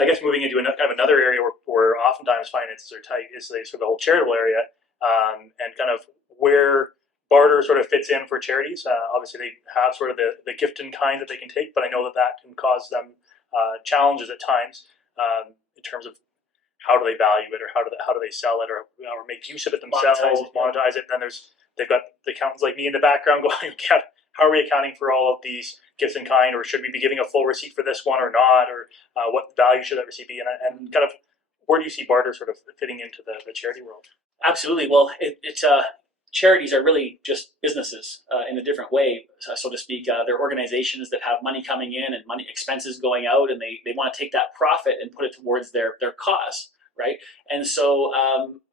I guess moving into kind of another area where oftentimes finances are tight is sort of the whole charitable area, and kind of where barter sort of fits in for charities. Obviously, they have sort of the gift in kind that they can take, but I know that that can cause them challenges at times in terms of how do they value it, or how do they sell it, or make use of it themselves, monetize it. Then they've got the accountants like me in the background going, how are we accounting for all of these gifts in kind, or should we be giving a full receipt for this one or not, or what value should that receipt be, and kind of where do you see barter sort of fitting into the charity world? Absolutely. Well, it's charities are really just businesses in a different way, so to speak. They're organizations that have money coming in and money expenses going out, and they want to take that profit and put it towards their cause, right? And so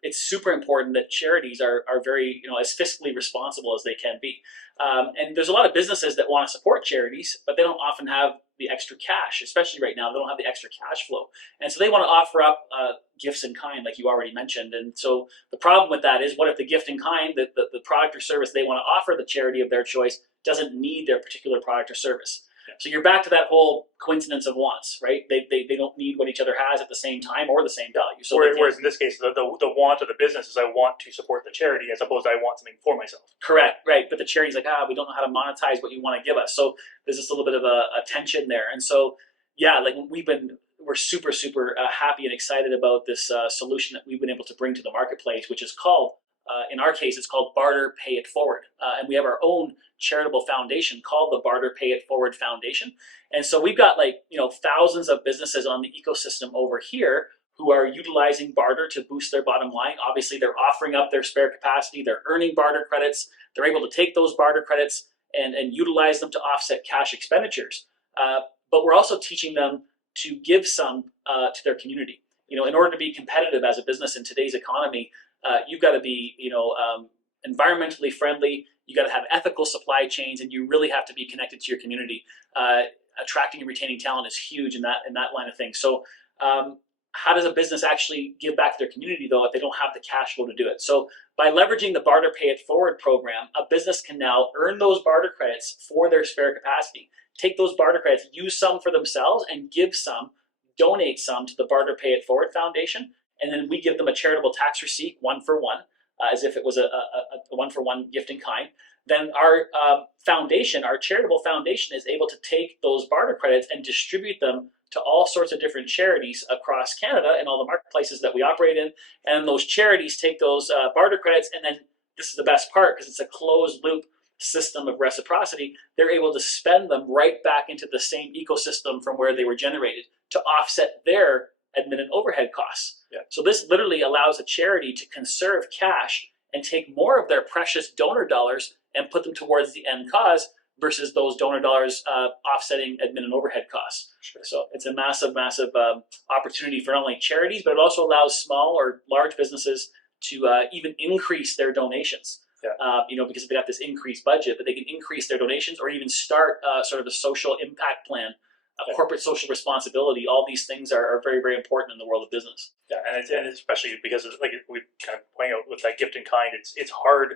it's super important that charities are very, as fiscally responsible as they can be. And there's a lot of businesses that want to support charities, but they don't often have the extra cash, especially right now. They don't have the extra cash flow. And so they want to offer up gifts in kind, like you already mentioned. And so the problem with that is, what if the gift in kind, the product or service they want to offer the charity of their choice, doesn't need their particular product or service? Yeah. So you're back to that whole coincidence of wants, right? They don't need what each other has at the same time or the same value. So whereas in this case, the want of the business is I want to support the charity, as opposed to I want something for myself. Correct, right. But the charity's like, we don't know how to monetize what you want to give us. So there's just a little bit of a tension there. And so, yeah, like we're super, super happy and excited about this solution that we've been able to bring to the marketplace, which is called, in our case, it's called BarterPay It Forward. And we have our own charitable foundation called the BarterPay It Forward Foundation. And so we've got thousands of businesses on the ecosystem over here who are utilizing barter to boost their bottom line. Obviously, they're offering up their spare capacity. They're earning barter credits. They're able to take those barter credits and utilize them to offset cash expenditures. But we're also teaching them to give some to their community. In order to be competitive as a business in today's economy, you've got to be, environmentally friendly. You got to have ethical supply chains, and you really have to be connected to your community. Attracting and retaining talent is huge in that line of things. So, how does a business actually give back to their community, though, if they don't have the cash flow to do it? So, by leveraging the BarterPay It Forward program, a business can now earn those barter credits for their spare capacity. Take those barter credits, use some for themselves, and give some, donate some to the BarterPay It Forward Foundation, and then we give them a charitable tax receipt, one for one, as if it was a one-for-one gift in kind. Then our foundation, our charitable foundation, is able to take those barter credits and distribute them to all sorts of different charities across Canada and all the marketplaces that we operate in. And those charities take those barter credits, and then this is the best part, because it's a closed loop system of reciprocity. They're able to spend them right back into the same ecosystem from where they were generated to offset their admin and overhead costs. Yeah. So this literally allows a charity to conserve cash and take more of their precious donor dollars and put them towards the end cause, versus those donor dollars offsetting admin and overhead costs. Sure. So it's a massive, massive opportunity for not only charities, but it also allows small or large businesses to even increase their donations. Yeah. Because they got this increased budget, but they can increase their donations or even start sort of a social impact plan, corporate social responsibility. All these things are very, very important in the world of business. Yeah, and especially because of, like we kind of point out with that gift in kind, it's hard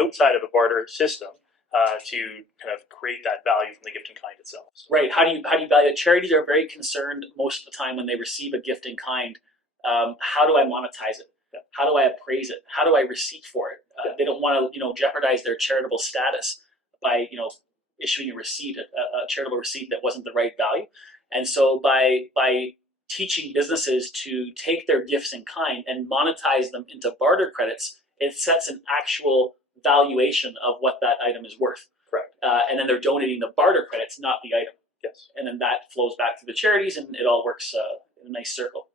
outside of a barter system to kind of create that value from the gift in kind itself. Right. How do you value it? Charities are very concerned most of the time when they receive a gift in kind. How do I monetize it? Yeah. How do I appraise it? How do I receipt for it? They don't want to jeopardize their charitable status by issuing a receipt, a charitable receipt that wasn't the right value. And so by teaching businesses to take their gifts in kind and monetize them into barter credits, it sets an actual valuation of what that item is worth. Correct. And then they're donating the barter credits, not the item. Yes. And then that flows back to the charities, and it all works in a nice circle.